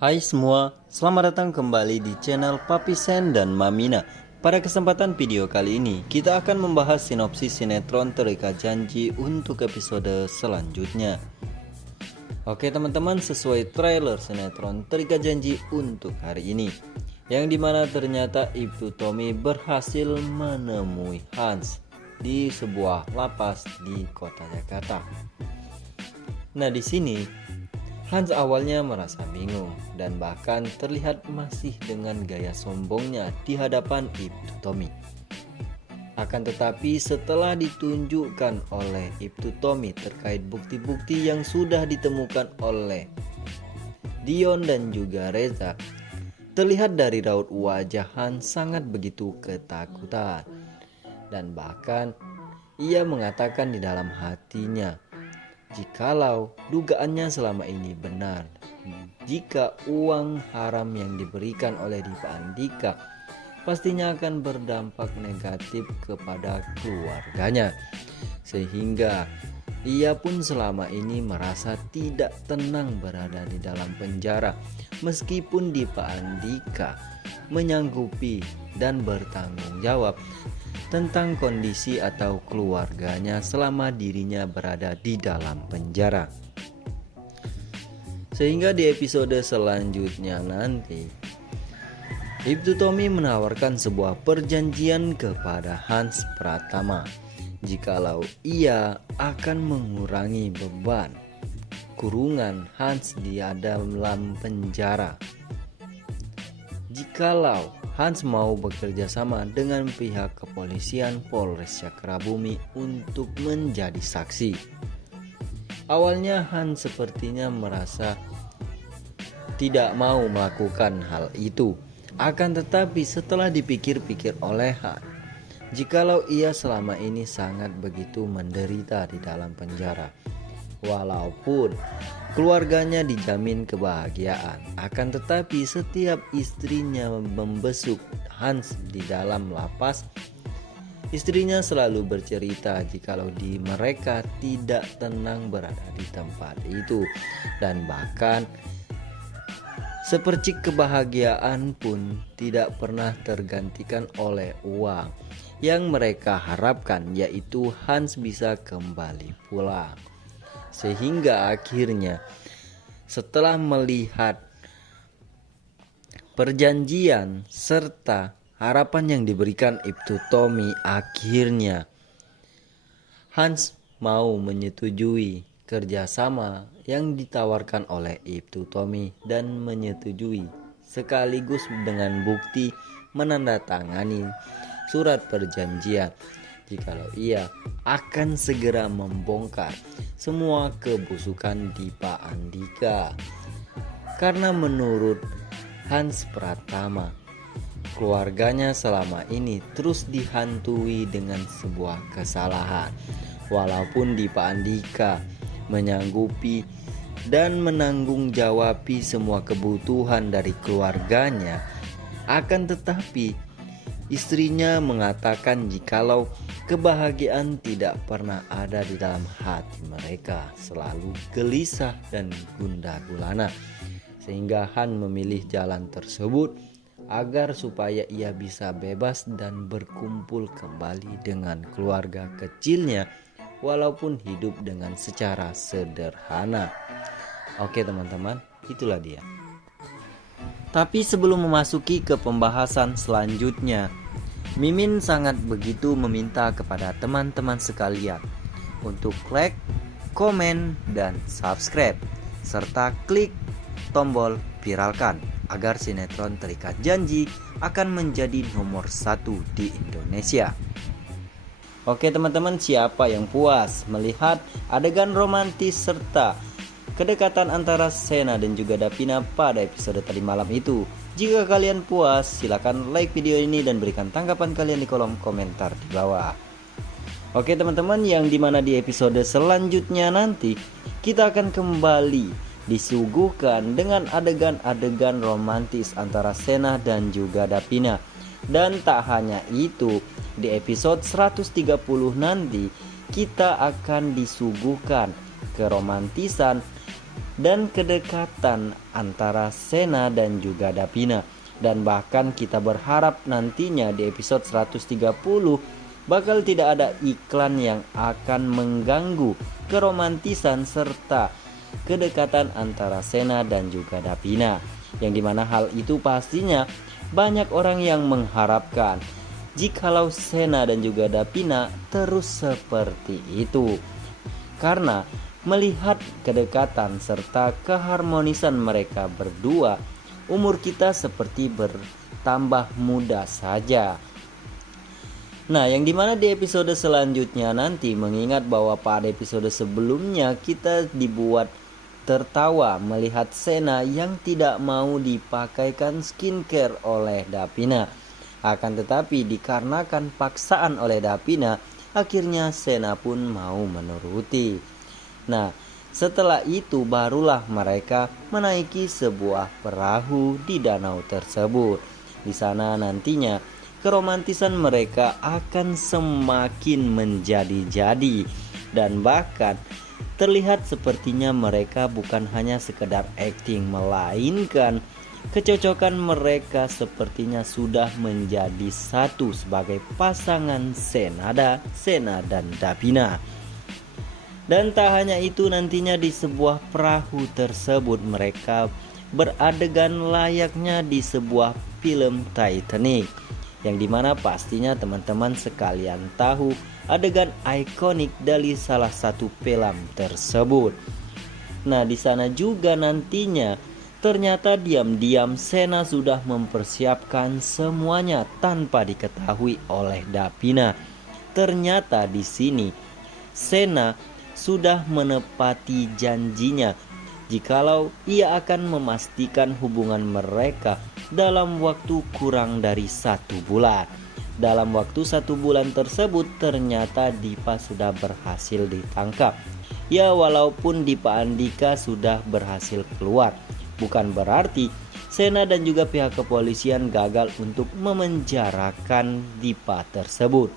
Hai semua, selamat datang kembali di channel Papi Sen dan Mamina. Pada kesempatan video kali ini, kita akan membahas sinopsis sinetron Terikat Janji untuk episode selanjutnya. Oke teman-teman, sesuai trailer sinetron Terikat Janji untuk hari ini, yang dimana ternyata Ibtu Tommy berhasil menemui Hans di sebuah lapas di kota Jakarta. Nah di sini Hans awalnya merasa bingung dan bahkan terlihat masih dengan gaya sombongnya di hadapan Ibtu Tommy. Akan tetapi setelah ditunjukkan oleh Ibtu Tommy terkait bukti-bukti yang sudah ditemukan oleh Dion dan juga Reza, terlihat dari raut wajah Hans sangat begitu ketakutan. Dan bahkan ia mengatakan di dalam hatinya, jikalau dugaannya selama ini benar, jika uang haram yang diberikan oleh Dipa Andika pastinya akan berdampak negatif kepada keluarganya, sehingga ia pun selama ini merasa tidak tenang berada di dalam penjara, meskipun Dipa Andika menyanggupi dan bertanggung jawab tentang kondisi atau keluarganya selama dirinya berada di dalam penjara. Sehingga di episode selanjutnya nanti, Ibtu Tommy menawarkan sebuah perjanjian kepada Hans Pratama jikalau ia akan mengurangi beban kurungan Hans di dalam penjara. Jikalau Hans mau bekerja sama dengan pihak kepolisian Polres Cakrabumi untuk menjadi saksi. Awalnya Hans sepertinya merasa tidak mau melakukan hal itu. Akan tetapi setelah dipikir-pikir oleh Hans, jikalau ia selama ini sangat begitu menderita di dalam penjara, walaupun keluarganya dijamin kebahagiaan, akan tetapi setiap istrinya membesuk Hans di dalam lapas, istrinya selalu bercerita jikalau mereka tidak tenang berada di tempat itu, dan bahkan sepercik kebahagiaan pun tidak pernah tergantikan oleh uang yang mereka harapkan, yaitu Hans bisa kembali pulang. Sehingga akhirnya setelah melihat perjanjian serta harapan yang diberikan Ibtu Tommy, akhirnya Hans mau menyetujui kerjasama yang ditawarkan oleh Ibtu Tommy dan menyetujui sekaligus dengan bukti menandatangani surat perjanjian jikalau ia akan segera membongkar semua kebusukan Dipa Andika. Karena menurut Hans Pratama, keluarganya selama ini terus dihantui dengan sebuah kesalahan. Walaupun Dipa Andika menyanggupi dan menanggung jawabi semua kebutuhan dari keluarganya, akan tetapi istrinya mengatakan jikalau kebahagiaan tidak pernah ada di dalam hati mereka, selalu gelisah dan gundah gulana. Sehingga Han memilih jalan tersebut agar supaya ia bisa bebas dan berkumpul kembali dengan keluarga kecilnya, walaupun hidup dengan secara sederhana. Oke teman-teman, itulah dia. Tapi sebelum memasuki ke pembahasan selanjutnya, Mimin sangat begitu meminta kepada teman-teman sekalian untuk like, komen, dan subscribe, serta klik tombol viralkan agar sinetron Terikat Janji akan menjadi nomor 1 di Indonesia. Oke teman-teman, siapa yang puas melihat adegan romantis serta kedekatan antara Sena dan juga Davina pada episode tadi malam itu? Jika kalian puas, silakan like video ini dan berikan tanggapan kalian di kolom komentar di bawah. Oke teman-teman, yang dimana di episode selanjutnya nanti kita akan kembali disuguhkan dengan adegan-adegan romantis antara Sena dan juga Davina. Dan tak hanya itu, di episode 130 nanti kita akan disuguhkan keromantisan dan kedekatan antara Sena dan juga Davina. Dan bahkan kita berharap nantinya di episode 130 bakal tidak ada iklan yang akan mengganggu keromantisan serta kedekatan antara Sena dan juga Davina. Yang dimana hal itu pastinya banyak orang yang mengharapkan jikalau Sena dan juga Davina terus seperti itu. Karena melihat kedekatan serta keharmonisan mereka berdua, umur kita seperti bertambah muda saja. Nah, yang dimana di episode selanjutnya nanti, mengingat bahwa pada episode sebelumnya kita dibuat tertawa melihat Sena yang tidak mau dipakaikan skincare oleh Davina. Akan tetapi dikarenakan paksaan oleh Davina, akhirnya Sena pun mau menuruti. Nah, setelah itu barulah mereka menaiki sebuah perahu di danau tersebut. Di sana nantinya keromantisan mereka akan semakin menjadi-jadi, dan bahkan terlihat sepertinya mereka bukan hanya sekedar acting, melainkan kecocokan mereka sepertinya sudah menjadi satu sebagai pasangan Sena dan Davina. Dan tak hanya itu, nantinya di sebuah perahu tersebut mereka beradegan layaknya di sebuah film Titanic, yang dimana pastinya teman-teman sekalian tahu adegan ikonik dari salah satu film tersebut. Nah, di sana juga nantinya ternyata diam-diam Sena sudah mempersiapkan semuanya tanpa diketahui oleh Davina. Ternyata di sini Sena sudah menepati janjinya jikalau ia akan memastikan hubungan mereka dalam waktu kurang dari 1 bulan. Dalam waktu 1 bulan tersebut ternyata Dipa sudah berhasil ditangkap. Ya, walaupun Dipa Andika sudah berhasil keluar, bukan berarti Sena dan juga pihak kepolisian gagal untuk memenjarakan Dipa tersebut.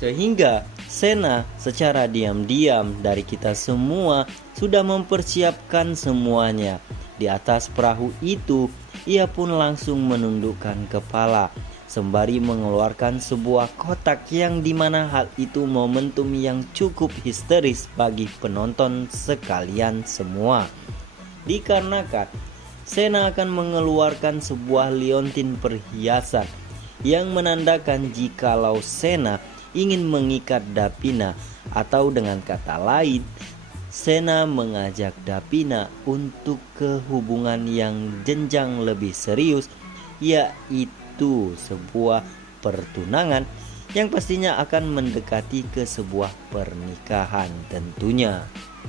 Sehingga Sena secara diam-diam dari kita semua sudah mempersiapkan semuanya. Di atas perahu itu, ia pun langsung menundukkan kepala sembari mengeluarkan sebuah kotak, yang dimana hal itu momentum yang cukup histeris bagi penonton sekalian semua. Dikarenakan Sena akan mengeluarkan sebuah liontin perhiasan yang menandakan jikalau Sena ingin mengikat Davina, atau dengan kata lain Sena mengajak Davina untuk ke hubungan yang jenjang lebih serius, yaitu sebuah pertunangan yang pastinya akan mendekati ke sebuah pernikahan tentunya.